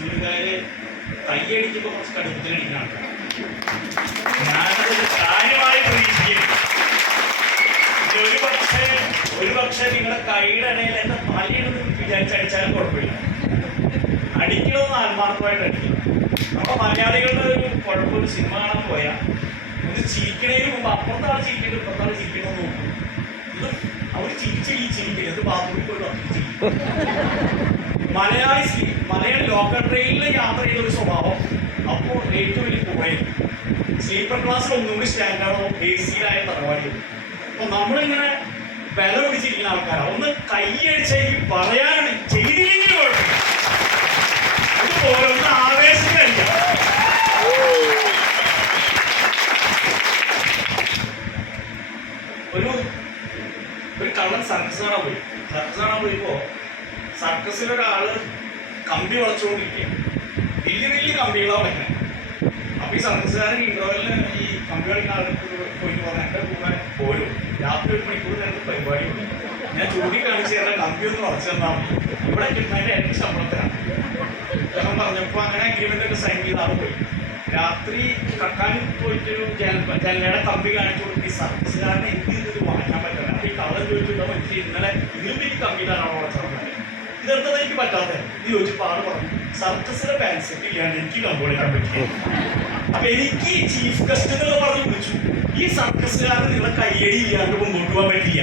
തൃശ്ശൂരുകാര് കൈയടിക്കുമ്പോൾ കുറച്ച് കടുപ്പത്തിനടിക്കാണ്. ഞാനത് കാര്യമായി പ്രതീക്ഷിക്കുന്നു. ഒരു പക്ഷേ നിങ്ങളുടെ കൈയുടെ ഇടയിൽ എന്റെ തലയിടുന്ന് വിചാരിച്ചടിച്ചാലും കുഴപ്പമില്ല. അടിക്കണമെന്ന് ആത്മാർത്ഥമായിട്ട് അടിക്കും. അപ്പൊ മലയാളികളുടെ ഒരു കുഴപ്പമൊരു സിനിമ കാണാൻ പോയാൽ ഇത് ചിരിക്കണതിന് മുമ്പ് അപ്പുറത്താണ് ചിരിക്കേണ്ടത്, ഇപ്പുറത്താണ് ചിരിക്കണമെന്ന് നോക്കും. ഇത് അവർ ചിരിക്കില്ല. ഇത് ബാത്റൂമിൽ പോയി ചിരിക്കും. മലയാളി ലോക്കൽ ട്രെയിനിൽ യാത്ര ചെയ്ത ഒരു സ്വഭാവം അപ്പോൾ ഏറ്റവും വലിയ കുറയും. സ്ലീപ്പർ ക്ലാസ്സിൽ ഒന്നുകൂടി സ്റ്റാൻഡാണോ എ സിയിലായ തറവാടി. അപ്പൊ നമ്മളിങ്ങനെ വില പിടിച്ചിരിക്കുന്ന ആൾക്കാരാണ്. ഒന്ന് കൈയടിച്ചെങ്കിൽ പറയാനാണ്, ചെയ്തില്ലെങ്കിൽ കുഴപ്പമില്ല. അതുപോലെ ഒന്ന് ആവേശം കഴിക്കാം. ഒരു കള്ളൻ സർക്കസ് കാണാൻ പോയപ്പോ സർക്കസിലൊരാള് കമ്പി വളച്ചുകൊണ്ടിരിക്കുക. വലിയ കമ്പികളാണ് വയ്ക്കുന്നത്. അപ്പൊ ഈ സർക്കസുകാരൻ ഇന്റർവെല്ലിന് ഈ കമ്പി കളിക്കുന്ന ആൾക്ക് പോയിട്ട് പറഞ്ഞ എന്റെ കൂടെ പോരും, രാത്രി 1 മണിക്കൂർ നേരത്തെ പരിപാടിയുണ്ട്, ഞാൻ ചൂണ്ടിക്കാണിച്ചു തരാൻ കമ്പി ഒന്ന് വളച്ചു തന്നാൽ മതി, ഇവിടെ കിട്ടുന്നതിന്റെ ഏറ്റവും ശമ്പളത്തിലാണ്. അദ്ദേഹം പറഞ്ഞപ്പോ അങ്ങനെ അഗ്രിമെന്റ് ഒക്കെ സൈൻ ചെയ്ത ആൾ പോയി. രാത്രി കക്കാൻ പോയിട്ടൊരു ജനലയുടെ കമ്പി കാണിച്ചു കൊടുത്ത് ഈ സർക്കസുകാരനെ എനിക്ക് ഇത് വാങ്ങാൻ പറ്റില്ല. അപ്പൊ ഈ കള്ളൻ ചോദിച്ചിട്ടുണ്ടോ എനിക്ക് ഇന്നലെ ഇതിലും വലിയ കമ്പിയിലാണോ വളച്ചത്, ഇതെടുത്തത് എനിക്ക് പറ്റാത്ത ഇത് ചോദിച്ചപ്പോൾ ആള് പറഞ്ഞു സർക്കസിലെ പാൻറ് സെറ്റ് ഇല്ലാണ്ട് എനിക്ക് കമ്പോളിക്കാൻ പറ്റില്ല. അപ്പൊ എനിക്ക് ചീഫ് ഗസ്റ്റ് എന്നുള്ള പറഞ്ഞ് വിളിച്ചു. ഈ സർക്കസുകാരൻ നിങ്ങളെ കയ്യടി ഇല്ലാണ്ട് മുമ്പോട്ട് പോകാൻ പറ്റില്ല.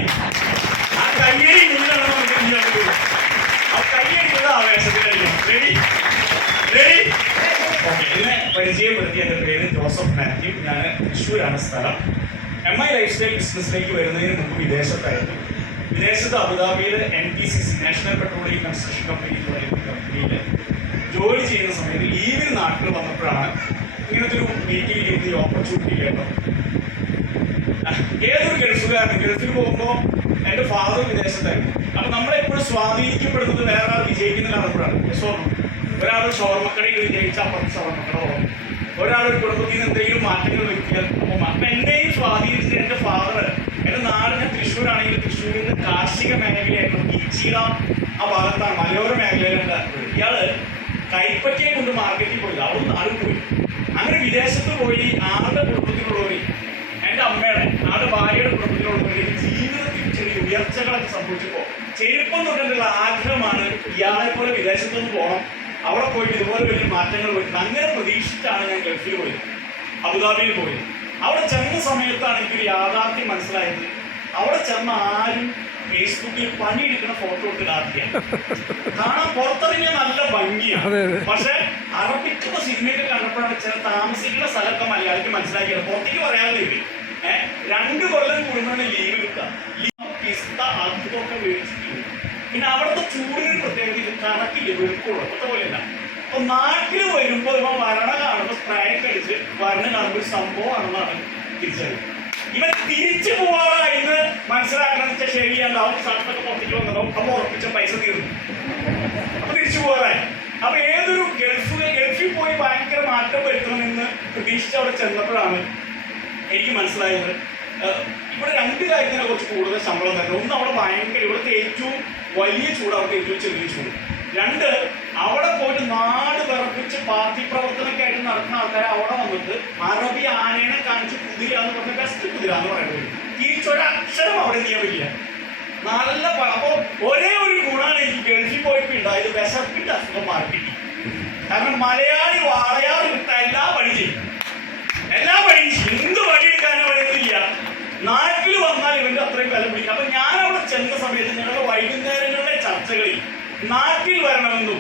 ആ കയ്യടി ഇല്ലാണ്ട് നമുക്ക് ചെയ്യാൻ പറ്റുള്ളൂ. ആ കയ്യടിയുടെ ആവേശത്തിലായിരിക്കും. Ready okay. എന്നെ പരിചയപ്പെടുത്തി. എൻ്റെ പേര് ജോസഫ് മാത്യു. ഞാൻ തൃശ്ശൂരാണ് സ്ഥലം. MI ലൈഫ് സ്റ്റൈൽ ബിസിനസ്സിലേക്ക് വരുന്നതിന് മുമ്പ് വിദേശത്തായിരുന്നു. വിദേശത്ത് അബുദാബിയിൽ NPCC national petroleum construction company എന്ന് പറയുന്ന കമ്പനിയിൽ ജോലി ചെയ്യുന്ന സമയത്ത് ലീവിൽ നാട്ടിൽ വന്നപ്പോഴാണ് ഇങ്ങനത്തെ ഒരു മീറ്റിംഗിൽ ഈ ഓപ്പർച്യൂണിറ്റി കേട്ടത്. ഏതൊരു ഗൾഫിൽ പോകുമ്പോൾ എൻ്റെ ഫാദർ വിദേശത്തായിരുന്നു. അപ്പൊ നമ്മളെപ്പോഴും സ്വാധീനിക്കപ്പെടുന്നത് വേറെ ആൾ വിജയിക്കുന്ന കാണുമ്പോഴാണ്. ഒരാൾ ഷവർമ്മക്കടയിൽ വിജയിച്ച അപ്പുറത്ത് ഷവർമ്മക്കട പോകും. ഒരാളൊരു കുടുംബത്തിൽ നിന്ന് എന്തെങ്കിലും മാറ്റങ്ങൾ വരുത്തിയാൽ അപ്പൊ എന്നെയും സ്വാധീനിച്ചത് എൻ്റെ ഫാദർ. എൻ്റെ നാട് ഞാൻ തൃശ്ശൂരാണെങ്കിൽ തൃശ്ശൂരിൽ നിന്ന് കാർഷിക മേഖലയായിരുന്നു. ഇച്ചിറ ആ ഭാഗത്താണ്, മലയോര മേഖലയിലുണ്ട്. ഇയാള് കൈപ്പറ്റിയെ കൊണ്ട് മാർക്കറ്റിൽ പോയി, അവിടെ ആൾ പോയി. അങ്ങനെ വിദേശത്ത് പോയി ആളുടെ കുടുംബത്തിലുള്ളവര്, എൻ്റെ അമ്മയുടെ ആളുടെ ഭാര്യയുടെ കുടുംബത്തിലുള്ളവര് ജീവിതത്തിൽ ചെറിയ ഉയർച്ചകളൊക്കെ സംഭവിച്ചപ്പോൾ ചെരുപ്പം തൊട്ടുള്ള ആഗ്രഹമാണ് ഇയാളെ പോലെ വിദേശത്തൊന്ന് പോകണം, അവിടെ പോയിട്ട് ഇതുപോലെ വലിയ മാറ്റങ്ങൾ വരുന്നത്. അങ്ങനെ പ്രതീക്ഷിച്ചാണ് ഞാൻ ഗൾഫിൽ പോയത്, അബുദാബിയിൽ പോയത്. അവിടെ ചെന്ന സമയത്താണ് എനിക്കൊരു യാഥാർത്ഥ്യം മനസ്സിലായത്. അവിടെ ചെന്ന ആരും ഫേസ്ബുക്കിൽ പണിയെടുക്കുന്ന ഫോട്ടോ ഇട്ട് കാത്തിയാണ് കാണാൻ. പുറത്തിറങ്ങിയ നല്ല ഭംഗിയാണ്, പക്ഷെ അറബിക്കുന്ന സിനിമയൊക്കെ കണ്ടപ്പോഴാണ് ചില താമസിക്കുന്ന സ്ഥലമൊക്കെ മലയാളിക്ക് മനസ്സിലാക്കിയത്. പുറത്തേക്ക് പറയാതെ 2 കൊല്ലം കൂടുമ്പോഴാണ് ലീവ് കിട്ടുക. പിസ്ത അതൊക്കെ മേടിച്ചിട്ടുണ്ട്. പിന്നെ അവിടുത്തെ ചൂടിന് പ്രത്യേകത കണക്കില്ല, വെളുക്കുള്ളൂ, അപ്പത്തെ പോലെയല്ല. അപ്പൊ നാട്ടിൽ വരുമ്പോൾ ഇവ വരണ കാണുമ്പോൾ സ്പ്രേ ഒക്കെ അടിച്ച് വരണ കാണുമ്പോൾ ഒരു സംഭവമാണെന്നാണ് തിരിച്ചറിയുന്നത്. ഇവൻ തിരിച്ചു പോവാറായിരുന്നു മനസ്സിലാക്കണമെന്ന് വെച്ചാൽ ശരിയാണ്ടാവും. ഷർട്ടൊക്കെ പുറത്തേക്ക് വന്നതാവും. അപ്പൊ ഉറപ്പിച്ച പൈസ തീർന്നു, അപ്പൊ തിരിച്ചു പോകാറായി. അപ്പൊ ഏതൊരു ഗൾഫിൽ പോയി ഭയങ്കര മാറ്റം വരുത്തണമെന്ന് പ്രതീക്ഷിച്ച് അവിടെ ചെന്നപ്പോഴാണ് എനിക്ക് മനസ്സിലായത് ഇവിടെ 2 കാര്യത്തിനെ കുറച്ച് കൂടുതൽ ശമ്പളം തരണം. ഒന്ന്, അവിടെ ഭയങ്കര ഇവിടുത്തെ ഏറ്റവും വലിയ ചൂട്, അവിടുത്തെ ഏറ്റവും ചെറിയ ചൂട്. 2, അവിടെ പോയിട്ട് നാട് വിറപ്പിച്ച് പാർട്ടി പ്രവർത്തനമൊക്കെ ആയിട്ട് നടക്കുന്ന ആൾക്കാരെ അവിടെ വന്നിട്ട് അറബി ആനേനെ കാണിച്ച് കുതിര എന്ന് പറഞ്ഞ ബെസ്റ്റ് കുതിര എന്ന് പറയുന്നത് തിരിച്ചൊരക്ഷരം അവിടെ നിയമില്ല. നല്ല അപ്പൊ ഒരേ ഒരു ഗുണമാണ് എനിക്ക് ഗൾഫിൽ പോയപ്പോ ഉണ്ടായത്, വിശപ്പിന്റെ അസുഖം മാർക്കിട്ടി. കാരണം മലയാളി വാളയാറ് കിട്ട എല്ലാ പണി ചെയ്യും, എന്ത് പണിയെടുക്കാനോ പറയുന്നില്ല. നാട്ടിൽ വന്നാൽ ഇവന്റെ അത്രയും വില പിടിക്കും. അപ്പൊ ഞാൻ അവിടെ ചെന്ന സമയത്ത് ഞങ്ങളുടെ വൈകുന്നേരങ്ങളിലെ ചർച്ചകളിൽ നാട്ടിൽ വരണമെന്നും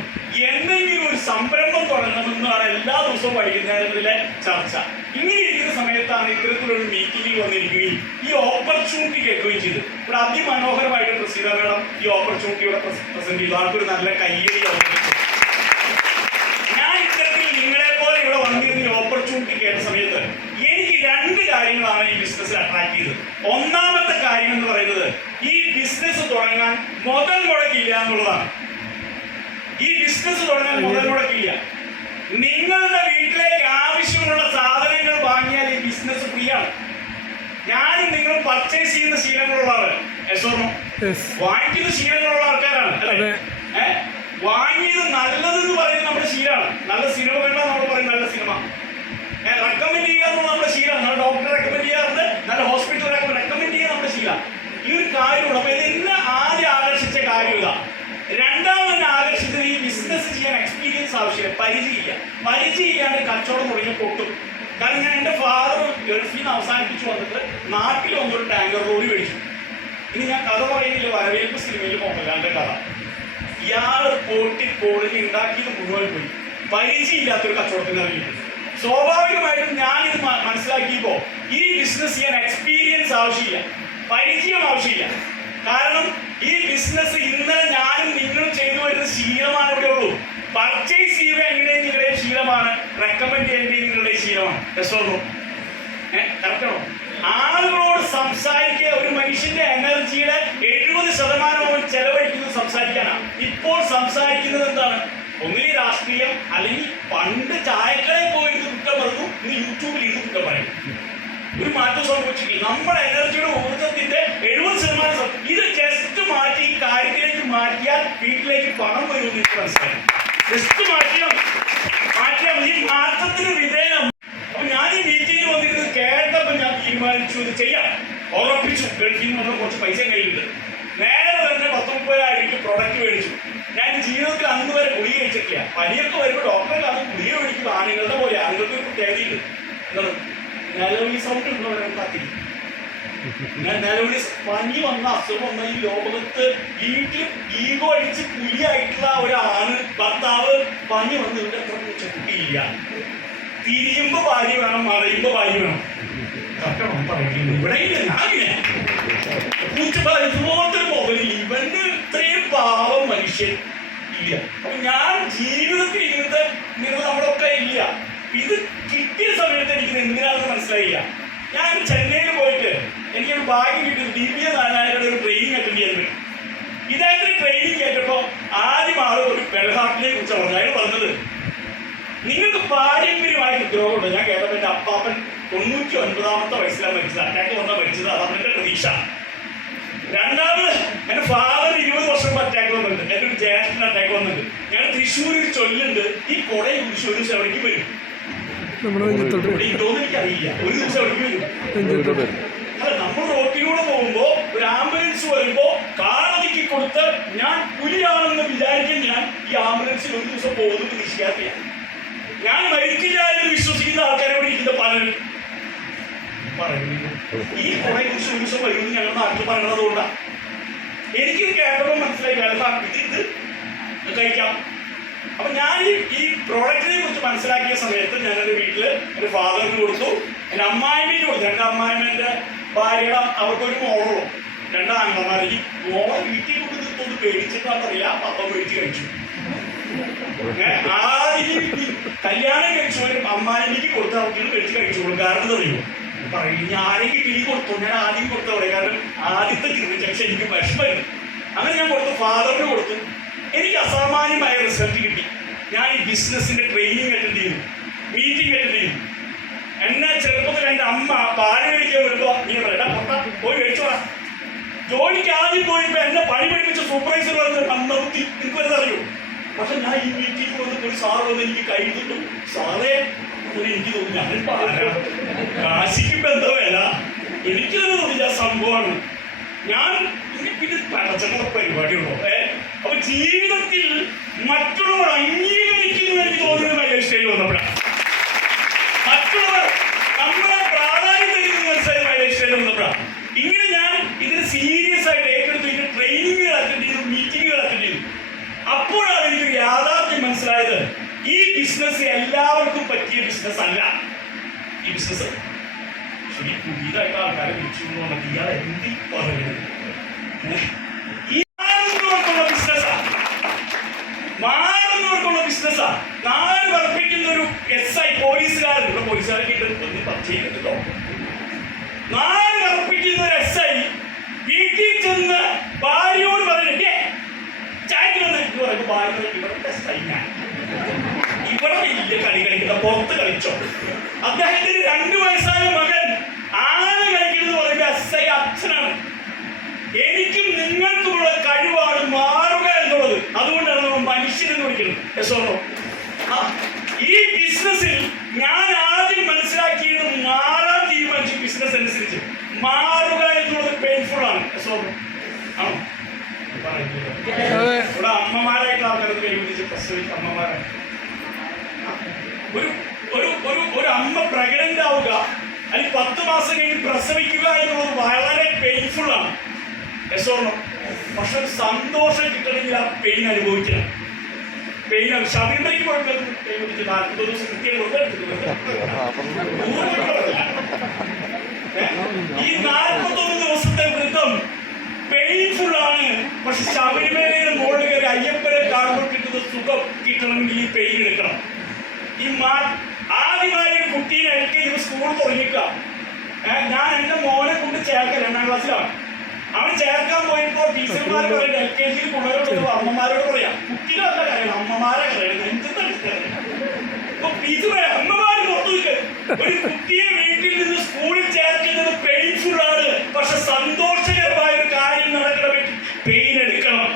എന്തെങ്കിലും ഒരു സംരംഭം തുടങ്ങണമെന്നാണ് എല്ലാ ദിവസവും വൈകുന്നേരങ്ങളിലെ ചർച്ച. ഇങ്ങനെ ഇരിക്കുന്ന സമയത്താണ് ഇത്തരത്തിലൊരു മീറ്റിംഗിൽ വന്നിരിക്കുകയും ഈ ഓപ്പർച്യൂണിറ്റി കേൾക്കുകയും ചെയ്തു. ഇവിടെ അതിമനോഹരമായിട്ട് പ്രസീത മേഡം ഈ ഓപ്പർച്യൂണിറ്റിയുടെ പ്രസന്റ് ചെയ്തു. ആൾക്കൊരു നല്ല കയ്യടി. ഞാൻ ഇത്തരത്തിൽ നിങ്ങളെ പോലെ ഇവിടെ വന്നിരുന്ന ഈ ഓപ്പർച്യൂണിറ്റി കേട്ട സമയത്ത് എനിക്ക് 2 കാര്യങ്ങളാണ് ഈ ബിസിനസ്സിൽ അട്രാക്ട് ചെയ്തത്. ഒന്നാമത്തെ കാര്യം എന്ന് പറയുന്നത് ഈ ബിസിനസ് തുടങ്ങാൻ മുതൽ മുടക്കില്ല എന്നുള്ളതാണ്. ഈ ബിസിനസ് തുടങ്ങാൻ മുതൽ മുടക്കില്ല. നിങ്ങളുടെ വീട്ടിലേക്ക് ആവശ്യമുള്ള സാധനങ്ങൾ വാങ്ങിയാൽ ഈ ബിസിനസ് ഫ്രീ ആണ്. ഞാനും നിങ്ങളും പർച്ചേസ് ചെയ്യുന്ന ശീലങ്ങളുള്ള ആളാണ്, വാങ്ങിക്കുന്ന ശീലങ്ങളുള്ള ആൾക്കാരാണ് അല്ലേ? വാങ്ങിയത് നല്ലതെന്ന് പറയുന്നത് നമ്മുടെ ശീലമാണ്. നല്ല സിനിമ കണ്ടാൽ നമ്മൾ പറയും നല്ല സിനിമ. റെക്കമെൻഡ് ചെയ്യുക എന്നുള്ള നമ്മുടെ ശീലമാണ്. നമ്മുടെ ഡോക്ടറെ റെക്കമെൻഡ് ചെയ്യാറുണ്ട്, നല്ല ഹോസ്പിറ്റൽ റെക്കമെൻഡ് ചെയ്യുക നമ്മുടെ ശീലമാണ്. ഈ ഒരു കാര്യമുള്ളൂ. അപ്പൊ ഇതെന്നെ ആദ്യം ആകർഷിച്ച കാര്യം ഇതാ. രണ്ടാമത് എന്നെ ആകർഷിച്ചത് ഈ ബിസിനസ് ചെയ്യാൻ എക്സ്പീരിയൻസ് ആവശ്യമില്ല, പരിചയമില്ല. പരിചയമില്ലാണ്ട് കച്ചവടം തുടങ്ങി പൊട്ടും. കാരണം ഞാൻ എൻ്റെ ഫാദർ ഗൾഫിൽ നിന്ന് അവസാനിപ്പിച്ചു വന്നിട്ട് നാട്ടിൽ വന്നൊരു ടാങ്കർ ലോറി മേടിച്ചു. ഇനി ഞാൻ കഥ പറയുന്നില്ല, വരവേൽപ്പ് സിനിമയിൽ മോഹൻലാലിന്റെ കഥ. ഇയാള് പൊളിഞ്ഞ് ഉണ്ടാക്കിയത് മുഴുവൻ പോയി. പരിചയമില്ലാത്തൊരു കച്ചവടത്തിന് ഇറങ്ങിയിട്ട് സ്വാഭാവികമായിട്ടും ഞാനിത് മനസ്സിലാക്കിയപ്പോ ഈ ബിസിനസ് ചെയ്യാൻ എക്സ്പീരിയൻസ് ആവശ്യമില്ല, പരിചയം ആവശ്യമില്ല. കാരണം ഈ ബിസിനസ് ഇന്നലെ ഞാനും നിങ്ങളും ചെയ്തു വരുന്ന ശീലമാണ് ഇവിടെ ഉള്ളൂ. പർച്ചേസ് ചെയ്യുക എങ്ങനെയും നിങ്ങളുടെ ശീലമാണ്, റെക്കമെൻഡ് ചെയ്യേണ്ടത് നിങ്ങളുടെ ശീലമാണ്. കറക്റ്റാണോ? ആളുകളോട് സംസാരിക്കുക, ഒരു മനുഷ്യന്റെ എനർജിയുടെ 70% ചെലവഴിക്കുന്നത് സംസാരിക്കാനാണ്. ഇപ്പോൾ സംസാരിക്കുന്നത് എന്താണ്? ഒന്നിൽ രാഷ്ട്രീയം, അല്ലെങ്കിൽ പണ്ട് ചായക്കടയിൽ പോയിട്ട് കുറ്റം പറഞ്ഞു, ഇന്ന് യൂട്യൂബിൽ ഇത് കുറ്റം പറയും. ഒരു മാറ്റം സംഭവിച്ചിട്ടില്ല. നമ്മുടെ എനർജിയുടെ ഊർജത്തിന്റെ 70% ഇത് ജസ്റ്റ് മാറ്റി ഈ കാര്യത്തിലേക്ക് മാറ്റിയാൽ വീട്ടിലേക്ക് പണം വരുമെന്ന് എനിക്ക് മനസ്സിലായി. ജസ്റ്റ് മാറ്റിയാൽ ഈ മാറ്റത്തിന് വിധേയം. അപ്പൊ ഞാൻ ഈ മീറ്റിംഗിൽ വന്നിരുന്നത് കേട്ടപ്പോൾ ഞാൻ തീരുമാനിച്ചു ഇത് ചെയ്യാം, ഉറപ്പിച്ചു. ഗൾഫിൽ നിന്ന് കുറച്ച് പൈസ കയ്യിലുണ്ട്. നേരെ തന്നെ 19,000 പ്രൊഡക്റ്റ് മേടിച്ചു. ഞാൻ ജീവിതത്തിൽ അന്ന് വരെ ഗുളിക കഴിച്ചിട്ടില്ല. പനിയൊക്കെ വരുമ്പോൾ ഡോക്ടറെ കാണും ഗുളിക മേടിക്കും. ആണുങ്ങളുടെ പോലെ, ആണുങ്ങൾക്ക് ഒരു പ്രത്യേകതയുണ്ട്. എന്താണ് നിലവിളി സൗണ്ട് ഉള്ളവരെ കാത്തിരിക്കും. നിലവിളി പനി വന്ന അസുഖം വന്ന ഈ ലോകത്ത് വീട്ടിൽ ഈഗോ അടിച്ച് പുലിയായിട്ടുള്ള ഒരാണ് ഭർത്താവ് പനി വന്ന് ഇവിടെ കുട്ടിയില്ല. തിരിയുമ്പോ ഭാര്യ വേണം, മറയുമ്പോ ഭാര്യ വേണം. ഇവിടെ ഇതുപോലത്തെ മുതലിൽ ഇവന്റെ ഇത്രയും പാവം മനുഷ്യൻ ഇല്ല. അപ്പൊ ഞാൻ ജീവിതത്തിൽ ഇങ്ങനത്തെ നമ്മളൊക്കെ ഇല്ല. ഇത് കിട്ടിയ സമയത്ത് എനിക്ക് എന്തിനാണെന്ന് മനസ്സിലായില്ല. ഞാൻ ചെന്നൈയിൽ പോയിട്ട് എനിക്കൊരു ഭാഗ്യം കിട്ടിയത് DBA നാരായണയുടെ ഒരു ട്രെയിനിങ് അറ്റൻഡ് ചെയ്യാൻ പറ്റും. ഇതായിട്ട് ട്രെയിനിങ് കേട്ടപ്പോൾ ആദ്യം ആള് ഒരു ബെൽഹാർട്ടിനെ കുറിച്ച് പറഞ്ഞു. അയാൾ പറഞ്ഞത്, നിങ്ങൾക്ക് പാരമ്പര്യമായിട്ട് ദ്രോഹമുണ്ട്. ഞാൻ കേട്ടപ്പോൾ എൻ്റെ അപ്പാപ്പൻ 99ാമത്തെ വയസ്സിലാണ് മരിച്ചത്. അറ്റാക്ക് വന്നാൽ മരിച്ചത്. അതാണ് എൻ്റെ പ്രതീക്ഷ. രണ്ടാമത് എൻ്റെ ഫാദർ 20 വർഷം അറ്റാക്ക് വന്നിട്ടുണ്ട്. എൻ്റെ ഒരു ജ്യേഷ്ഠന് അറ്റാക്ക് വന്നിട്ടുണ്ട്. ഞാൻ തൃശ്ശൂരിൽ ചൊല്ലുണ്ട്, ഈ കൊടയും കുരിശ് ഒരു ദിവസം എവിടേക്ക് വരും. ഇതോന്നും എനിക്കറിയില്ല. ഒരു ദിവസം എവിടേക്ക് വരും. അല്ല, നമ്മൾ റോട്ടിലൂടെ പോകുമ്പോ ഒരു ആംബുലൻസ് വരുമ്പോ കാറൊതുക്കി കൊടുത്ത് ഞാൻ പുലിയാണെന്ന് വിചാരിക്കാൻ ഞാൻ ഈ ആംബുലൻസിൽ ഒരു ദിവസം പോകുന്നത് പ്രതീക്ഷിക്കാറില്ല. ഞാൻ മരിക്കില്ല എന്ന് വിശ്വസിക്കുന്ന ആൾക്കാരെ ഇരിക്കുന്ന പലരും പറയുന്നു ഈ കുറെ കുറിച്ച് ഒരു ദിവസം വരുമെന്ന് ഞങ്ങൾ നാട്ടിൽ പറയണത് കൊണ്ടാണ്. എനിക്കിത് കേട്ടപ്പോൾ മനസ്സിലായി ഇത് കഴിക്കാം. അപ്പൊ ഞാൻ ഈ പ്രോഡക്റ്റിനെ കുറിച്ച് മനസ്സിലാക്കിയ സമയത്ത് ഞാനൊരു വീട്ടില് എൻ്റെ ഫാദറിന് കൊടുത്തു, എൻ്റെ അമ്മായിമ്മയ്ക്ക് കൊടുത്തു. എൻ്റെ അമ്മായിമ്മന്റെ ഭാര്യയുടെ അവർക്കൊരു മോളുള്ളൂ, 2 ആൺമാർ. ഈ മോളെ വീട്ടിൽ കൊണ്ട് പേടിച്ചിട്ടാണെന്നറിയില്ല, പപ്പ മേടിച്ച് കഴിച്ചു. ആദ്യം കല്യാണം കഴിച്ചവരും അമ്മായിമ്മയ്ക്ക് കൊടുത്ത കുട്ടികൾ മേടിച്ച് കഴിച്ചോളൂ. കാരണം അറിയുമോ പറയും, ഞാനെങ്കിൽ കിളി കൊടുത്തു, ഞാൻ ആദ്യം കൊടുത്തവിടെ. കാരണം ആദ്യത്തെ ചികിത്സ എനിക്ക് വിഷമായിരുന്നു. അങ്ങനെ ഞാൻ കൊടുത്തു, ഫാദറിന് കൊടുത്തു. എനിക്ക് അസാമാന്യമായ റിസൾട്ട് കിട്ടി. ഞാൻ ഈ ബിസിനസിന്റെ ട്രെയിനിങ് അറ്റൻഡ് ചെയ്തു, മീറ്റിംഗ് അറ്റൻഡ് ചെയ്തു. എന്നെ ചെറുപ്പത്തിൽ എൻ്റെ അമ്മ പാല് മേടിക്കാൻ വരുമ്പോ നീ പറയടാ പൊട്ട പോയി മേടിച്ചോളാം. ജോലിക്ക് ആദ്യം പോയപ്പോ എന്നെ പണി പഠിപ്പിച്ച സൂപ്പർവൈസർ വന്ന് നമുക്ക് വരുന്നത് അറിയൂ. പക്ഷെ ഞാൻ ഈ മീറ്റിംഗ് വന്നിട്ട് ഒരു സാറ് വന്ന് എനിക്ക് കൈ കിട്ടും, സാറേ എനിക്ക് തോന്നി ഞാനിപ്പോ കാശിക്ക് എന്താ വില, എനിക്കത് തോന്നില്ല സംഭവമാണ്. ഞാൻ പിന്നെ പടച്ചക്ക പരിപാടിയുള്ളൂ. അപ്പൊ ജീവിതത്തിൽ മറ്റുള്ളവർ അംഗീകരിക്കുന്നു എനിക്ക് തോന്നിയത് മൈലേജ് സ്റ്റേജിൽ വന്നപ്പോഴാണ്. മറ്റുള്ളവർ നമ്മളെ പ്രാധാന്യം തരുന്നത് മനസ്സിലായി മൈലേജ് സ്റ്റേജിൽ വന്നപ്പോഴാണ്. ഇങ്ങനെ ഞാൻ ഇതിന് സീരിയസ് ആയിട്ട് ഏറ്റെടുത്തു. ഇതിന് ട്രെയിനിങ്ങുകൾ അറ്റൻഡ് ചെയ്തു, മീറ്റിങ്ങുകൾ അറ്റൻഡ് ചെയ്തു. അപ്പോഴാണ് എനിക്ക് യാഥാർത്ഥ്യം മനസ്സിലായത്, ഈ ബിസിനസ് എല്ലാവർക്കും പറ്റിയ ബിസിനസ് അല്ല. ഈ ബിസിനസ് ശരി പുതിയതായിട്ട് ആൾക്കാരെ വിളിച്ചു ഇയാൾ എന്തി പറയുന്നത് മാറുന്നവർക്കുള്ള ബിസിനസ്സാ. നാട് വർദ്ധിക്കുന്ന ഒരു SI പോലീസുകാരുണ്ട്. പോലീസുകാരൊക്കെ ഒന്ന് പർച്ചേസ് ചെയ്തിട്ടോ. നാട് വർദ്ധിക്കുന്ന ഒരു SI വീട്ടിൽ ചെന്ന് ഭാര്യയോട് പറഞ്ഞിട്ടേ ചായക്ക് വന്ന് പറയുമ്പോൾ ഭാര്യ ഇവിടുത്തെ SI ഞാൻ ഇവിടെ വലിയ കളി കളിക്കുന്ന പുറത്ത് കളിച്ചോ. അദ്ദേഹത്തിന് 2 വയസ്സായ മകൻ ആന കളിക്കുന്നത് പറയുമ്പോൾ SI അച്ഛനാണ്. എനിക്കും നിങ്ങൾക്കുമുള്ള കഴിവാണ് മാറുക എന്നുള്ളത്. അതുകൊണ്ടാണ് മനുഷ്യ ഈ ബിസിനസ്സിൽ ഞാൻ ആദ്യം മനസ്സിലാക്കിയത് മാറാൻ തീരുമാനിച്ചു. ബിസിനസ് അനുസരിച്ച് മാറുക എന്നുള്ളത് പെയിൻഫുൾ ആണ്. ആണോ? ഇവിടെ അമ്മമാരായിട്ടുള്ള ആൾക്കാർക്ക് കൈപിടിച്ച് പ്രസവിച്ച അമ്മമാരാണ്. ഒരു അമ്മ പ്രഗ്നന്റ് ആവുക അല്ലെങ്കിൽ 10 മാസം കഴിഞ്ഞ് പ്രസവിക്കുക എന്നുള്ളത് വളരെ പെയിൻഫുൾ ആണ്. പക്ഷെ ഒരു സന്തോഷം കിട്ടണമെങ്കിൽ ആ പെയിൻ അനുഭവിക്കണം. പെയിൻ ശബരിമലയ്ക്ക് പോയിട്ട് 40 ദിവസം കൃത്യം ഈ 41 ദിവസത്തെ വ്രതം പെയിൻഫുൾ ആണ്. പക്ഷെ ശബരിമലയുടെ മുകളിൽ കയറി അയ്യപ്പനെ കാണുമ്പോൾ കിട്ടുന്ന സുഖം കിട്ടണമെങ്കിൽ ഈ പെയിൻ എടുക്കണം. ഈ ആദ്യമായി ഒരു കുട്ടീനെ LKG സ്കൂൾ തുടങ്ങിക്കുക. ഞാൻ എന്റെ മോനെ കൊണ്ട് ചേർക്കാൻ 2ാം ക്ലാസ്സിലാണ്. അവൻ ചേർക്കാൻ പോയപ്പോ ടീച്ചർമാർ പറയുന്നത് LKG പിള്ളേരോട് അമ്മമാരോട് പറയാം. കുട്ടികളല്ല കാര്യം, അമ്മമാരെ പറയുന്നത്. എന്തെന്ന് അപ്പൊ ടീച്ചർ പറയാം, അമ്മമാര് പുറത്തു നിൽക്കുക. ഒരു കുട്ടിയെ വീട്ടിൽ നിന്ന് സ്കൂളിൽ ചേർക്കുന്നത് പെയിൻഫുൾ ആണ്. പക്ഷെ സന്തോഷകരമായ ഒരു കാര്യം നടക്കണമെങ്കിൽ പെയിൻ എടുക്കണം.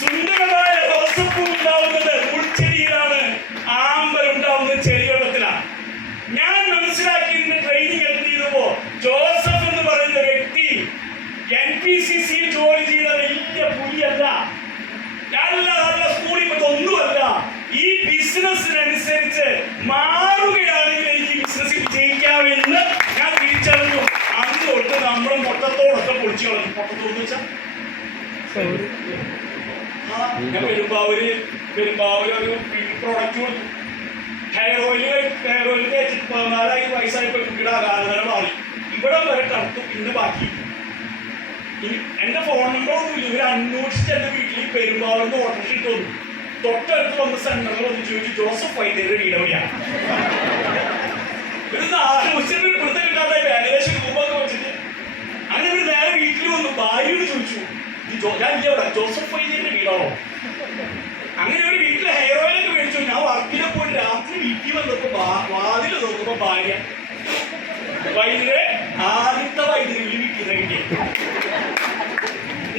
സുന്ദരമായ റോസപ്പൂ ഉണ്ടാവുന്നത് മുൾച്ചെടിയിലാണ്, ആമ്പൽ ഉണ്ടാവുന്നത് ചെടിവെള്ളത്തിലാണ്. ഞാൻ മനസ്സിലാക്കിയതിന്റെ ട്രെയിനിങ് അറ്റൻഡ് ചെയ്തപ്പോ ജോസഫ് എന്ന് പറയുന്ന വ്യക്തി NPCC ജോലി ചെയ്ത വലിയ പുലിയല്ല, നല്ല സ്കൂളിൽ ഒന്നുമല്ല. ഈ ബിസിനസ്സിനനുസരിച്ച് മാറുകയാണെങ്കിൽ എനിക്ക് ബിസിനസ്സിൽ ജയിക്കാമെന്ന് ഞാൻ തിരിച്ചറിഞ്ഞു. അന്ന് തൊട്ട് നമ്മുടെ മൊത്തത്തോടൊക്കെ പൊളിച്ചു കളഞ്ഞു. മൊത്തത്തോടെന്ന് വെച്ചാൽ ഞാൻ പെരുമ്പാവൂര് ഒരു പ്രോഡക്റ്റ് കൊടുത്തു. ഹെയർ ഓയിൽ തേച്ചിട്ട് 14 വയസ്സായപ്പോ കുട്ടിയുടെ ആരാധന മാറി. ഇവിടെ വരെ കറുത്തു. പിന്നെ ബാക്കി എന്റെ ഫോൺ നമ്പറൊന്നുമില്ല. ഇവർ അന്വേഷിച്ച് എന്റെ വീട്ടിൽ പെരുമ്പാവൂരിന്ന് ഓട്ടോറിക്ഷ ഇട്ട് വന്നു. തൊട്ടടുത്ത് വന്ന സെന്ററിൽ വന്ന് ചോദിച്ചു, ജോസഫ് വൈദ്യരുടെ വീട് എവിടെയാണ്? ഇവിടുന്ന് ആലോചിച്ചിട്ട് ഇവിടുത്തെ കിട്ടാത്ത ഏകദേശം രൂപമൊക്കെ വെച്ചിട്ട് അങ്ങനെ ഇവർ നേരെ വീട്ടിൽ വന്നു. ഭാര്യയോട് ചോദിച്ചു, ഞാൻ ഇല്ല ഇവിടെ, ജോസഫ് വൈദ്യരുടെ വീടാണോ? അങ്ങനെ ഒരു വീട്ടിൽ ഹെയർ ഓയിലൊക്കെ മേടിച്ചു. ഞാൻ വർക്കിനെ പോയിട്ട് രാത്രി വീട്ടിൽ വന്നപ്പോ വാതിൽ നോക്കുമ്പോ ഭാര്യ വൈദ്യരെ ആദ്യത്തെ വൈദ്യുതി വീട്ടിൽ കിട്ടിയ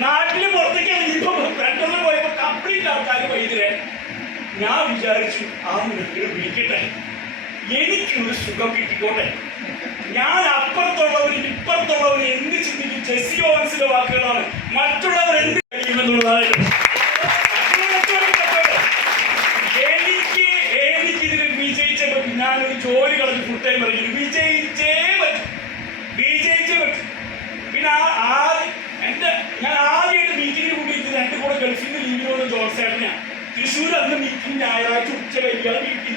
നാട്ടില് പുറത്തേക്ക് ഇറങ്ങിയപ്പോ പെട്ടെന്ന് പോയപ്പോ കംപ്ലീറ്റ് ആൾക്കാർ വൈദ്യരെ. ഞാൻ വിചാരിച്ചു ആ വീട്ടിൽ വിളിക്കട്ടെ, എനിക്കൊരു സുഖം കിട്ടിക്കോട്ടെ. ഞാൻ അപ്പുറത്തുള്ളവരും ഇപ്പുറത്തുള്ളവരും എന്ത് ചിന്തിക്കും? ജെസ്സി ഓവൻസിന്റെ വാക്കുകളാണ്. മറ്റുള്ളവർ എന്ത് കഴിയുമെന്നുള്ളതാണ്. എനിക്കിതിൽ വിജയിച്ചേ പറ്റും. ഞാനൊരു ജോലി കളഞ്ഞ് ഫുൾ ടൈം ഇറങ്ങി വിജയിച്ചേ പറ്റും. പിന്നെ ഞാൻ ആദ്യമായിട്ട് മീറ്റിംഗിന് കൂട്ടിയിട്ട് എന്റെ കൂടെ ഗൾഫിൽ നിന്ന് ലീവിന് വന്ന ജോൺസേട്ടനാ. തൃശ്ശൂർ അന്ന് മീറ്റിംഗ് ഞായറാഴ്ച ഉച്ച കഴിഞ്ഞാൽ വീട്ടിൽ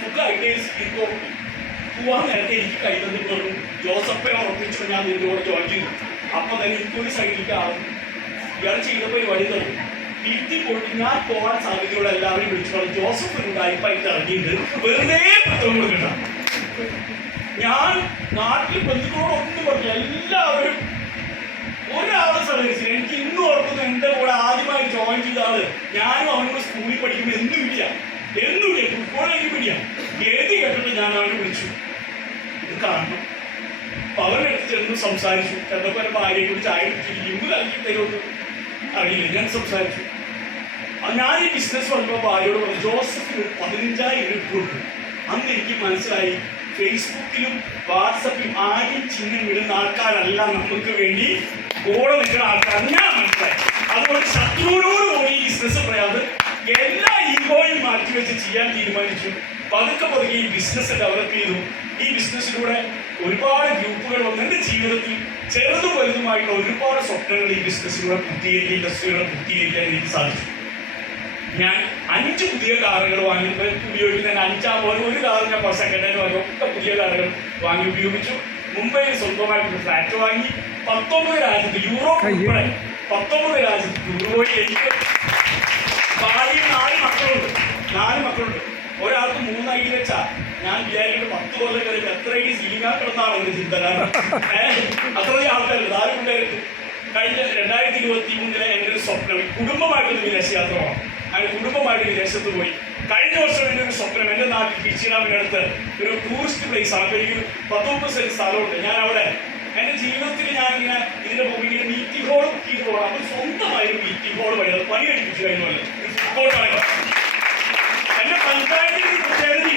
സുഖമായിട്ട് പോവാൻ നേരത്തെ എനിക്ക് കൈ തന്നിട്ട് പറഞ്ഞു, ജോസഫെ ഉറപ്പിച്ചു ഞാൻ നിന്റെ കൂടെ ജോയിൻ ചെയ്തു. അപ്പൊ തന്നെ എനിക്കൊരു സൈഡിലേക്ക് ആവും. ഇയാൾ ചെയ്ത പരിപാടി തന്നെ വീട്ടിൽ പോയിട്ട് ഞാൻ പോകാൻ സാധ്യതയുള്ള എല്ലാവരും വിളിച്ചു പറഞ്ഞു, ജോസഫ് ഒരു ടൈപ്പായിട്ട് ഇറങ്ങിയിട്ടുണ്ട്, വെറുതെ പുസ്തകം കൊടുക്കണ്ട. ഞാൻ നാട്ടിൽ ബന്ധുക്കളോടൊന്നും പറഞ്ഞു. എല്ലാവരും ഒരാളെ സഹകരിച്ചില്ല. എനിക്ക് ഇന്നും ഓർക്കുന്നു, എന്റെ കൂടെ ആദ്യമായി ജോയിൻ ചെയ്ത ആള് ഞാനും അവനോട് സ്കൂളിൽ പഠിക്കുമ്പോൾ എന്നുമില്ല ഫുട്ബോൾ എനിക്ക് പിടിയാ. ഏത് കേട്ടിട്ട് ഞാൻ അവനെ വിളിച്ചു, ഇത് കാണണം. അവരുടെ അടുത്ത് ചെന്ന് സംസാരിച്ചു. എന്തൊക്കെ ഒരു ഭാര്യയെ കുറിച്ച് ആയിരിക്കും ഇന്ന് നൽകി തരുമെന്ന് അറിയില്ല. ഞാൻ സംസാരിച്ചു. ഞാൻ ഈ ബിസിനസ് വന്നപ്പോൾ ഭാര്യയോട് പറഞ്ഞു, ജോസഫിന് 15,000 ഇട്ടുണ്ട്. അന്ന് എനിക്ക് മനസ്സിലായി, ഫേസ്ബുക്കിലും വാട്സപ്പിലും ആരും ചിഹ്നം വിടുന്ന ആൾക്കാരല്ല നമുക്ക് വേണ്ടി കൂടെ നിൽക്കുന്ന ആൾക്കാർ ഞാൻ മനസ്സിലായി. അതുകൊണ്ട് ശത്രുവിനോട് കൂടി ഈ ബിസിനസ് പറയാതെ എല്ലാ ഈഗോയും മാറ്റിവെച്ച് ചെയ്യാൻ തീരുമാനിച്ചു. പതുക്കെ ഈ ബിസിനസ് ഡെവലപ്പ് ചെയ്തു. ഈ ബിസിനസ്സിലൂടെ ഒരുപാട് ഗ്രൂപ്പുകൾ വന്നു. എൻ്റെ ജീവിതത്തിൽ ചെറുതും വലുതുമായിട്ടുള്ള ഒരുപാട് സ്വപ്നങ്ങൾ ഈ ബിസിനസ്സിലൂടെ പൂർത്തീകരിക്കാൻ, ഇൻഡസ്ട്രിയിലൂടെ പൂർത്തീകരിക്കാൻ എനിക്ക് സാധിച്ചു. ഞാൻ 5 പുതിയ കാറുകൾ വാങ്ങി ഉപയോഗിക്കുന്നതിന് 5-ാമത് ഒരു കാർ ഞാൻ സെക്കൻഡ് ഹാൻഡ് വാങ്ങി, ഒക്കെ പുതിയ കാറുകൾ വാങ്ങി ഉപയോഗിച്ചു. മുംബൈയിൽ സ്വന്തമായിട്ടൊരു ഫ്ലാറ്റ് വാങ്ങി. 19 രാജ്യത്ത്, യൂറോപ്പ് ഉൾപ്പെടെ 19 രാജ്യത്ത് ടൂർ പോയി. എനിക്ക് ഭാര്യ 4 മക്കളുണ്ട്. 4 മക്കളുണ്ട്. ഒരാൾക്ക് 3 ID വെച്ചാ ഞാൻ വിചാരിക്കുന്നത് 10 കൊല്ലം കഴിഞ്ഞ് എത്ര ID സീലിംഗാ കിടന്നാണ് എന്റെ ചിന്ത. അത്രയും ആൾക്കാരുണ്ട്. 4 പിള്ളേർക്ക്. കഴിഞ്ഞ 2023 എൻ്റെ ഒരു സ്വപ്നം കുടുംബമായിട്ടൊരു വിദേശയാത്ര പോകണം. അങ്ങനെ കുടുംബമായിട്ട് വിദേശത്ത് പോയി. കഴിഞ്ഞ വർഷം എൻ്റെ ഒരു സ്വപ്നം എൻ്റെ നാട്ടിൽ കിച്ചിടാമിനടുത്ത് ഒരു ടൂറിസ്റ്റ് പ്ലേസ് ആണ്. അപ്പോൾ എനിക്ക് 10-30 സെന്റ് സ്ഥലമുണ്ട്. ഞാൻ അവിടെ എൻ്റെ ജീവിതത്തിൽ ഞാനിങ്ങനെ ഇതിന്റെ മുമ്പിൽ മീറ്റിംഗ് ഹോൾ ബുക്ക് ചെയ്ത് പോകണം. അപ്പോൾ സ്വന്തമായി ഒരു മീറ്റിംഗ് ഹോൾ വഴി അത് പണി കഴിപ്പിച്ചു കഴിഞ്ഞു. അക്കൗണ്ട് അടയ്ക്കണം. എന്റെ പഞ്ചായത്തിന് പ്രത്യേകതയുണ്ട്.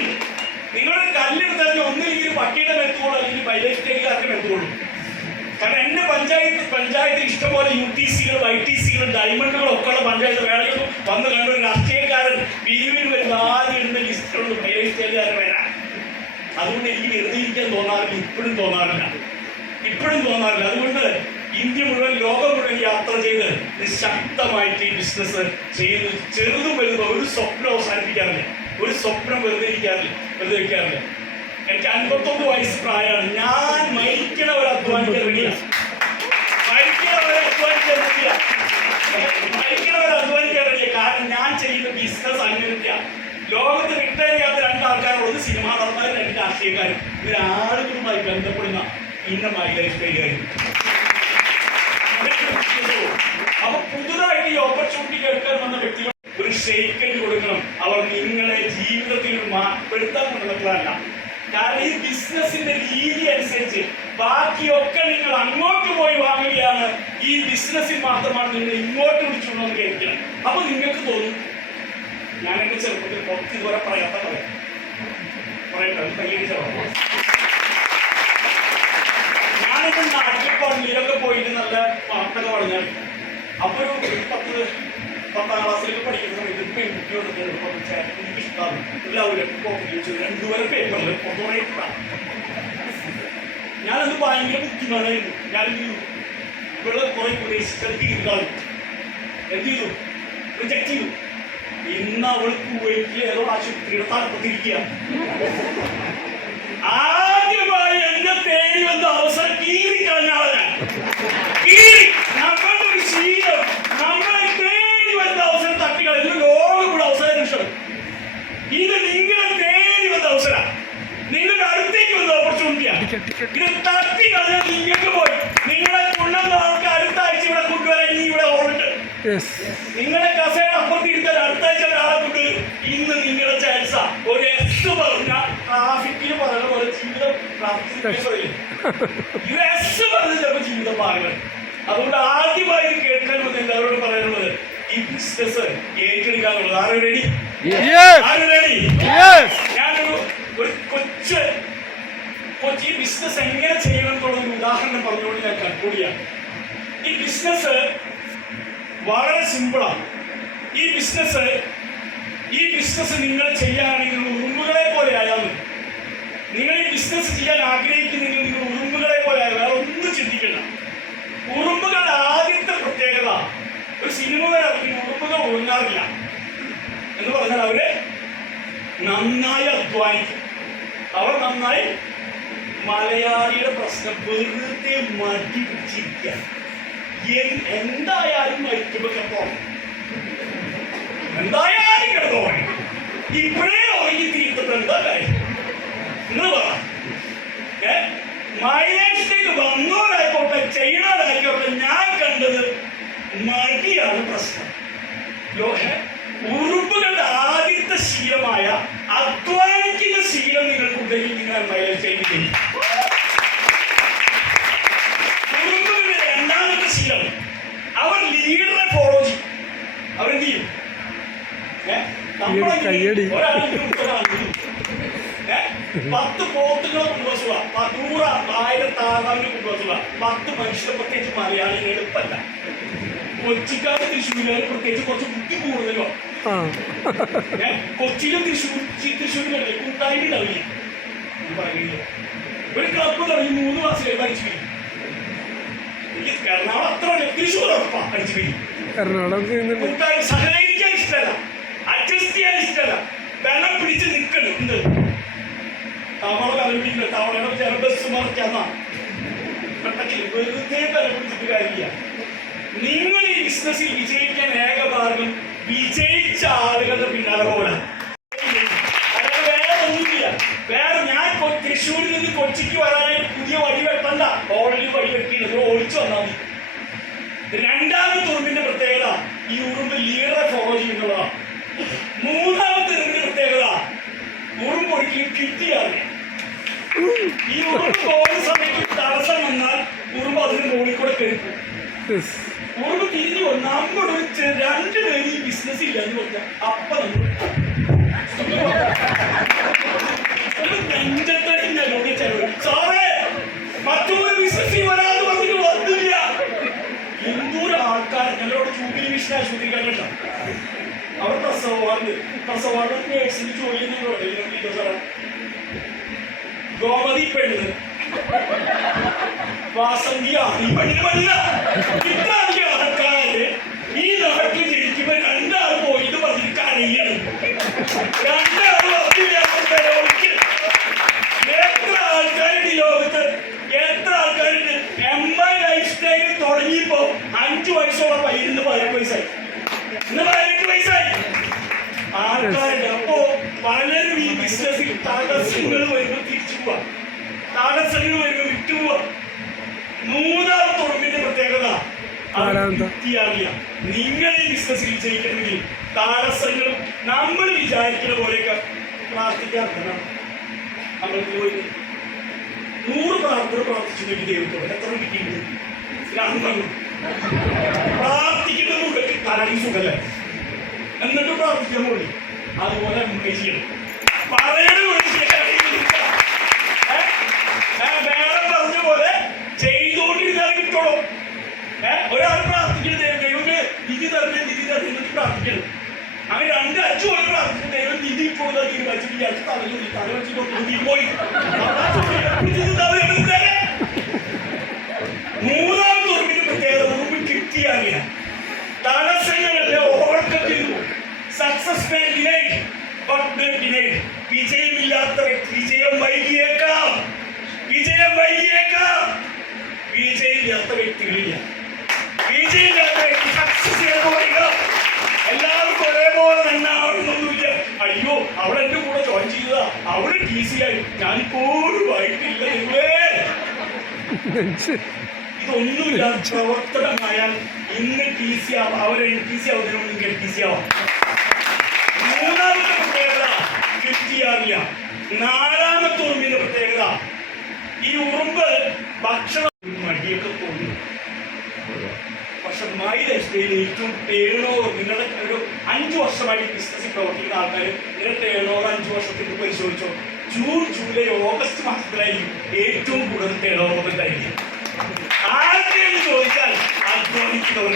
നിങ്ങളൊരു കല്ലെടുത്താൽ ഒന്നില്ലെങ്കിൽ പട്ടിയുടെ മെത്തുള്ളൂ, അല്ലെങ്കിൽ ബൈലൈഫ്റ്റേക്കാരുടെ മെത്തുള്ളൂ. കാരണം എന്റെ പഞ്ചായത്തിൽ ഇഷ്ടംപോലെ UTCകൾ, YTCകൾ, ഡയമണ്ടുകളും ഒക്കെ ഉള്ള പഞ്ചായത്ത്. വേണമെങ്കിൽ വന്ന് കണ്ടു രാഷ്ട്രീയക്കാരൻ പിരിവിന് വരുന്ന ആദ്യം ഇടുന്ന ലിസ്റ്റുള്ള ബൈലൈഫ്റ്റേക്കാരൻ വരാൻ. അതുകൊണ്ട് എനിക്ക് വെറുതെ ഇരിക്കാൻ തോന്നാറില്ല, ഇപ്പോഴും തോന്നാറില്ല. അതുകൊണ്ട് ഇന്ത്യ മുഴുവൻ, ലോകം മുഴുവൻ യാത്ര ചെയ്ത് ശക്തമായിട്ട് ഈ ബിസിനസ് ചെയ്ത് ചെറുതും വലുതും ഒരു സ്വപ്നം അവസാനിപ്പിക്കാറില്ല, ഒരു സ്വപ്നം വെറുതെ വെക്കാറില്ല. എനിക്ക് 51 വയസ്സ് പ്രായമാണ്. ഞാൻ മരിക്കണവരെ അധ്വാനിക്കാൻ റെഡിയാണ്. കാരണം ഞാൻ ചെയ്യുന്ന ബിസിനസ് അങ്ങനെയൊക്കെയാണ്. ലോകത്ത് റിട്ടയർ ചെയ്യാത്ത 2 ആൾക്കാരുള്ളത് സിനിമാ നടന്മാരും 2 രാഷ്ട്രീയക്കാരും. ഇവരാളുകളുമായി ബന്ധപ്പെടുന്ന ഇന്നമായി ലൈഫ് സ്റ്റൈലുകാരും. അപ്പൊ പുതുതായിട്ട് ഈ ഓപ്പർച്യൂണിറ്റി എടുക്കാൻ വന്ന വ്യക്തികൾ ഒരു ഷെയ്ക്കൻഡ് കൊടുക്കണം. അവർ നിങ്ങളെ ജീവിതത്തിൽ മാറ്റപ്പെടുത്താൻ കൊണ്ടുവന്നതല്ല. കാരണം ഈ ബിസിനസിന്റെ രീതി അനുസരിച്ച് ബാക്കിയൊക്കെ നിങ്ങൾ അങ്ങോട്ട് പോയി വാങ്ങുകയാണ്, ഈ ബിസിനസ്സിൽ മാത്രമാണ് നിങ്ങൾ ഇങ്ങോട്ട് വിളിച്ചുകൊണ്ടെന്ന് കേൾക്കണം. അപ്പൊ നിങ്ങൾക്ക് തോന്നും, ഞാൻ എന്റെ ചെറുപ്പത്തിൽ കുറച്ച് ഇതുവരെ പറയട്ടെ ഞാനിപ്പോൾ നാട്ടിൽ പള്ളിയിലൊക്കെ പോയിട്ട് നല്ല പാട്ടൊക്കെ പറഞ്ഞാൽ അപ്പൊ ഒരു 10ാം ക്ലാസ്സിലൊക്കെ പഠിക്കുന്ന സമയത്ത് പെൺകുട്ടിയോടൊക്കെ എനിക്ക് ഇഷ്ടമാണ്. എല്ലാവരും കോപ്പി വെച്ചത് 2 വരെ പേപ്പറിൽ കുറേ ഇഷ്ടമാണ്. ഞാനത് ഭയങ്കര ബുദ്ധിമാനായിരുന്നു. ഞാനെന്ത് ചെയ്തു, ഇവിടെ കുറെ പ്രദേശിച്ചത് എന്ത് ചെയ്തു, റിജക്ട് ചെയ്തു. ഇന്ന് അവൾ കുവൈറ്റിൽ ഏതോ ആശുപത്രിയുടെ തലപ്പത്തിരിക്കുക. ആദ്യമായി എന്നെ തേടി വന്ന അവസരം കീറിക്കളഞ്ഞാളെ നമ്മളൊരു ശീലം, നമ്മളെ തേടി വരുന്ന അവസരം തട്ടിക്കളഞ്ഞ ലോകം കൂടെ അവസരം ഇഷ്ടം. ഇത് നിങ്ങളെ തേടി വന്ന അവസരം, നിങ്ങളുടെ അടുത്തേക്ക് വന്ന ഓപ്പർച്യൂണിറ്റിയാണ്. ഇത് തട്ടിക്കളഞ്ഞാൽ നിങ്ങൾക്ക് പോയി നിങ്ങളെ കൊണ്ടുവന്ന ആൾക്ക് അടുത്ത ആഴ്ച ഇവിടെ കൊണ്ടുവരാൻ ഇനി ഇവിടെ ഓടുണ്ട്. നിങ്ങളുടെ കസേര അപ്പുറത്തിരുത്താൻ അടുത്ത ആഴ്ച ഒരാളെ കൊണ്ടുവരും. ഇന്ന് നിങ്ങളുടെ ചാൻസാ. ഒരു എസ് പറഞ്ഞ ട്രാഫിക്കിന് പറയുന്ന പോലെ ജീവിതം ഇത് എസ് പറഞ്ഞ ചിലപ്പോൾ ജീവിതം മാറുകൾ. അതുകൊണ്ട് ആദ്യമായി കേൾക്കാൻ വന്ന് എല്ലാവരോടും പറയാനുള്ളത്, ഈ ബിസിനസ് ഏറ്റെടുക്കാനുള്ളത്. ആരും റെഡി? ഞാനൊരു കൊച്ചി ബിസിനസ് എങ്ങനെ ചെയ്യണം എന്നുള്ളൊരു ഉദാഹരണം പറഞ്ഞുകൊണ്ട് ഞാൻ കൺക്ലൂഡ് ചെയ്യാം. ഈ ബിസിനസ് വളരെ സിമ്പിളാണ്. ഈ ബിസിനസ് നിങ്ങൾ ചെയ്യാനാണെങ്കിൽ ഉറുമ്പുകളെ പോലെ ആയാൽ മതി. നിങ്ങൾ ഈ ബിസിനസ് ചെയ്യാൻ ആഗ്രഹിക്കുന്നെങ്കിൽ നിങ്ങൾ ഉറുമ്പുകളെ പോലെ ആയാൽ വേറെ ഒന്നും ചിന്തിക്കണം. ഉറുമ്പുകളുടെ ആദ്യത്തെ പ്രത്യേകത, ഒരു സിനിമ ഇറങ്ങി ഉറുമ്പുകൾ ഉറങ്ങാറില്ല എന്ന് പറഞ്ഞാൽ അവര് നന്നായി അധ്വാനിക്കും. അവർ നന്നായി, മലയാളിയുടെ പ്രശ്നം വെറുതെ മടി പിടിച്ചിരിക്കുക. എന്തായാലും മരിക്കുമ്പോ കിടന്നോ, എന്തായാലും കിടന്നോ, ഇപ്പോഴേ ഉറങ്ങി തീർത്തിട്ട് എന്താ കാര്യം എന്ന് പറ. മൈലേജിലേക്ക് വന്നോരായിക്കോട്ടെ ചെയ്യണോരായിക്കോട്ടെ, ഞാൻ കണ്ടത് മടിയാണ് പ്രശ്നം. ഉറുമ്പുകളുടെ ആദ്യത്തെ ശീലമായ അധ്വാനിക്കുന്ന ശീലം നിങ്ങൾക്കുണ്ടെങ്കിൽ നിങ്ങൾ മൈലേജ് ചെയ്യും. ഉറുമ്പുകളുടെ രണ്ടാമത്തെ ശീലം, അവർ ലീഡറെ ഫോളോ ചെയ്യും. അവരെന്ത് ചെയ്യും? ഒരാൾ 10 പോത്തുകളെ കൊണ്ടുവസുക, 100,000 താറാവിനെ കൊണ്ടുവസുക. 10 മനുഷ്യരെ പ്രത്യേകിച്ച് മലയാളികൾ എളുപ്പമല്ല. കൊച്ചിക്കാർ തൃശ്ശൂരുകാർ പ്രത്യേകിച്ച് കുറച്ച് ബുദ്ധി കൂടുതലോ. കൊച്ചിയിലും തൃശ്ശൂരിലല്ലേ കൂട്ടായിട്ട് ഉണ്ടാവില്ല. ഒരു ക്ലബ് തുടങ്ങി 3 മാസമായി പഠിച്ചു വരും. എനിക്ക് എറണാകുളം അത്ര തൃശ്ശൂർ പഠിച്ചു വരും. കൂട്ടായി സഹകരിക്കാൻ ഇഷ്ടമല്ല, അഡ്ജസ്റ്റ് ചെയ്യാൻ ഇഷ്ടമല്ല, ബലം പിടിച്ച് നിൽക്കണം. എന്ത് തവള കലപിടിക്കില്ല, തവളയുടെ ചില ബസ് മറിക്കാന്ന വെറുതെ ബലം പിടിച്ചിട്ട് കാര്യമില്ല. നിങ്ങൾ ഈ ബിസിനസ്സിൽ വിജയിക്കാൻ ഏക മാർഗം വിജയിച്ച ആളുകളുടെ പിന്നാലെ പോകണം. അതായത് വേറെ ഒന്നുമില്ല. വേറെ ഞാൻ തൃശ്ശൂരിൽ നിന്ന് കൊച്ചിക്ക് വരാനായി പുതിയ വഴി വെട്ടണ്ട, ഓൾറെഡി വഴി വെട്ടിയിട്ട് ഓടിച്ചു വന്നാൽ മതി. രണ്ടാമത്തെ ഉറുമ്പിന്റെ പ്രത്യേകത, ഈ ഉറുമ്പ് ലീഡറെ ഫോളോ ചെയ്യുന്നതാണ്. മൂന്നാമത്തെ ഉറുമ്പിന്റെ പ്രത്യേകത, ഉറുമ്പ് ഒരിക്കലും കിട്ടിയാറില്ല. ഈ ഉറുമ്പ് പോകുന്ന സമയത്ത് തടസ്സം വന്നാൽ ഉറുമ്പ് അതിന് മുകളിൽ കൂടെ കയറിപ്പോകും. ഉറുമ്പ് തിരിഞ്ഞു വന്ന് നമ്മുടെ 2 പേര് ഈ ബിസിനസ് ബിസിനസ് ഇല്ലാന്ന് പറഞ്ഞാൽ അപ്പൊ നമ്മൾ സാറേ മറ്റൊരു ബിസിനസ് വരാതെ പറഞ്ഞിട്ട് വന്നില്ല. എന്തോരം ആൾക്കാർ ഞങ്ങളോട് ജൂബിലി മിഷൻ ആശുപത്രി കണ്ടിട്ട അവർ പ്രസവാർഡ് നേഴ്സിന് ജോലി സാറേ. ഗോമതി പെണ്ണ് വാസന്തിയാണ് ഈ പെണ്ണിന് പറ്റില്ല. ഇത്രയധികം ആൾക്കാര് ഈ നാട്ടിൽ ജനിക്കുമ്പോ രണ്ടാൾ പോയിട്ട് പറഞ്ഞിട്ട് കരയാണ്. രണ്ടാൾ വന്നില്ല. എത്ര ആൾക്കാരുണ്ട് ഈ ലോകത്ത്, എത്ര ആൾക്കാരുണ്ട്. MI ലൈഫ് സ്റ്റൈൽ തുടങ്ങിയപ്പോ 5 വയസ്സോളം പയ്യന്ന് 18 വയസ്സായി, ഇന്ന് 18 വയസ്സായി ആൾക്കാരുണ്ട്. അപ്പോ പലരും ഈ ബിസിനസ്സിൽ തടസ്സങ്ങൾ വരുമ്പോൾ തിരിച്ചു പോവാ, തടസ്സങ്ങൾ വരുമ്പോൾ വിട്ടുപോവാ. മൂന്നാമത്തെ ഉറപ്പിന്റെ പ്രത്യേകത നിങ്ങൾ ഈ ബിസിനസ്സിൽ ജയിക്കണമെങ്കിൽ തടസ്സങ്ങളും നമ്മൾ വിചാരിക്കുന്ന പോലെയൊക്കെ പ്രാർത്ഥിക്കാൻ തന്നെ. നമ്മൾക്ക് പോയി 100 പ്രാർത്ഥന പ്രാർത്ഥിച്ചു നോക്കി ദൈവത്തോട് എത്ര കിട്ടിയിട്ടുണ്ട്. പ്രാർത്ഥിക്കുന്ന കൂട്ടത്തിൽ തലടി സുഖല്ലേ, എന്നിട്ട് പ്രാർത്ഥിക്കാൻ പോയി. അതുപോലെ ചെയ്യണം. വേറെ പറഞ്ഞ പോലെ ചെയ്തുകൊണ്ടിരുന്നാൽ കിട്ടോളൂ. ഒരാൾ പ്രാർത്ഥിക്കണം ദൈവമേ നിധി തരണം നിധി തരണം എന്നിട്ട് പ്രാർത്ഥിക്കണം. അങ്ങനെ 2-5 പോലെ പ്രാർത്ഥിക്കുന്ന ദൈവം നിധി ഇപ്പോൾ തീരുമാനിച്ചിട്ട് തല വെച്ചിട്ട് പോയി. മൂന്നാമത്തെ ഉറപ്പിന്റെ പ്രത്യേകത ഉറപ്പ് കിട്ടിയാൽ തടസ്സങ്ങളെ ഓവർകം ചെയ്തു. സക്സസ് വിജയമില്ലാത്ത വ്യക്തി വിജയം വൈകിയേക്കാം, വിജയം വൈകിയേക്കാം. വിജയമില്ലാത്ത വ്യക്തികളില്ല. വിജയമില്ലാത്ത വ്യക്തി സക്സസ് ചെയ്ത് പറയുക. എല്ലാവർക്കും ഒരേപോലെ തന്നെ ആവണമെന്നൊന്നുമില്ല. അയ്യോ അവളെ എന്റെ കൂടെ ജോയിൻ ചെയ്തതാ, അവള് TC ആയി, ഞാനിപ്പോഴും ആയിട്ടില്ല. ഇതൊന്നുമില്ല. പ്രവർത്തനമായാൽ ഇന്ന് TC ആവാം, അവർ NTC ആവുന്നതിന് TC ആവാം. മൂന്നാമത്തെ പ്രത്യേകത കിട്ടിയാറില്ല. നാലാമത്തെ ഉറുമ്പിന്റെ പ്രത്യേകത ഈ ഉറുമ്പ് ഭക്ഷണം മടിയൊക്കെ തോന്നി. പക്ഷെ മൈ ലൈഫ് സ്റ്റൈൽ ഏറ്റവും ടേണോവർ നിങ്ങളുടെ ഒരു 5 വർഷമായി ബിസിനസ്സിൽ പ്രവർത്തിക്കുന്ന ആൾക്കാർ നിങ്ങളുടെ ടേണോവർ 5 വർഷത്തേക്ക് പരിശോധിച്ചോ. ജൂൺ ജൂലൈ ഓഗസ്റ്റ് മാസത്തിലായിരിക്കും ഏറ്റവും കൂടുതൽ ടേണോവർ ഉണ്ടായിരിക്കും. ആർക്കെന്ന് ചോദിച്ചാൽ അധ്വാനിക്കുന്നവർ.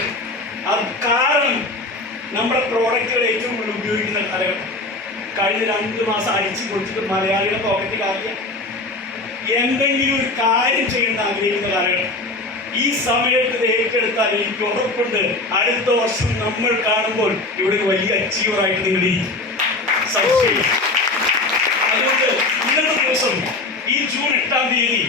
അത് കാരണം നമ്മുടെ പ്രോഡക്റ്റുകൾ ഏറ്റവും കൂടുതൽ ഉപയോഗിക്കുന്ന കാലഘട്ടം. കഴിഞ്ഞ 2 മാസം അടിച്ചു കൊടുത്തിട്ട് മലയാളിയുടെ പോക്കറ്റ് കാര്യം എന്തെങ്കിലും ഒരു കാര്യം ചെയ്യാൻ ആഗ്രഹിക്കുന്ന കാലഘട്ടം. ഈ സമയത്ത് ഏറ്റെടുത്താൽ എനിക്ക് ഉറപ്പുണ്ട് അടുത്ത വർഷം നമ്മൾ കാണുമ്പോൾ ഇവിടെ വലിയ അച്ചീവറായിട്ട് നിങ്ങൾ സംശയം. അതുകൊണ്ട് ഇന്നത്തെ ദിവസം ഈ ജൂൺ 8-ാം തീയതി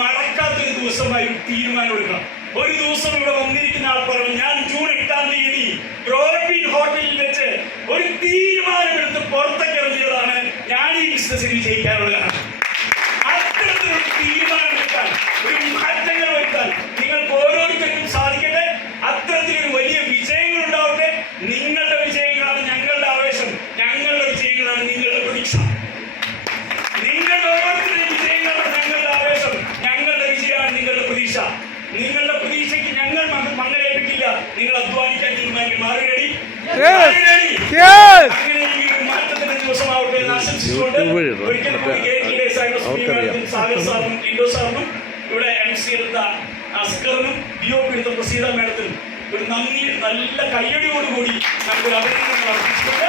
മറക്കാത്തൊരു ദിവസമായി തീരുമാനം എടുക്കണം. ഒരു ദിവസം ഇവിടെ വന്നിരിക്കുന്ന ആൾ പറഞ്ഞു ഞാൻ ജൂൺ 8-ാം തീയതി റോബിൻ ഹോട്ടലിൽ വെച്ച് ഒരു തീരുമാനമെടുത്ത് പുറത്തേക്ക് ഇറങ്ങിയതാണ് ഞാൻ ഈ ബിസിനസ്സിൽ വിജയിക്കാനുള്ളതാണ്. അത്തരത്തിലൊരു തീരുമാനമെടുക്കാൻ, ഒരു മാറ്റങ്ങൾ വരുത്താൻ നിങ്ങൾക്ക് ഓരോരുത്തർക്കും സാധിക്കട്ടെ. അത്തരത്തിലൊരു വലിയ വിജയങ്ങൾ ഉണ്ടാവട്ടെ. നിങ്ങളുടെ വിജയങ്ങളാണ് ഞങ്ങളുടെ ആവേശം, ഞങ്ങളുടെ വിജയങ്ങളാണ് നിങ്ങളുടെ പ്രതീക്ഷ. നിങ്ങളുടെ ഓരോരുത്തരുടെയും വിജയങ്ങളാണ് ഞങ്ങളുടെ ആവേശം, ഞങ്ങളുടെ വിജയമാണ് നിങ്ങളുടെ പ്രതീക്ഷ. നിങ്ങളുടെ പ്രതീക്ഷയ്ക്ക് ഞങ്ങൾ മങ്ങലേൽപ്പിക്കില്ല. നിങ്ങൾ അധ്വാനിക്കാൻ തീരുമാനിക്കും. മാറുകടി അങ്ങനെ ഈ മാറ്റത്തിന്റെ ദിവസമാവട്ടെ എന്ന് ആശംസിച്ചുകൊണ്ട് ഒരിക്കൽ കൂടി സാഗർ സാറിനും ഇൻഡോ സാറിനും ഇവിടെ MC എടുത്ത അസ്കറിനും BOP എടുത്ത പ്രസീത മേഡത്തിനും ഒരു നന്ദി, നല്ല കയ്യടിയോടുകൂടി നമുക്ക് അഭിനന്ദനങ്ങൾ അർപ്പിച്ചുകൊണ്ട്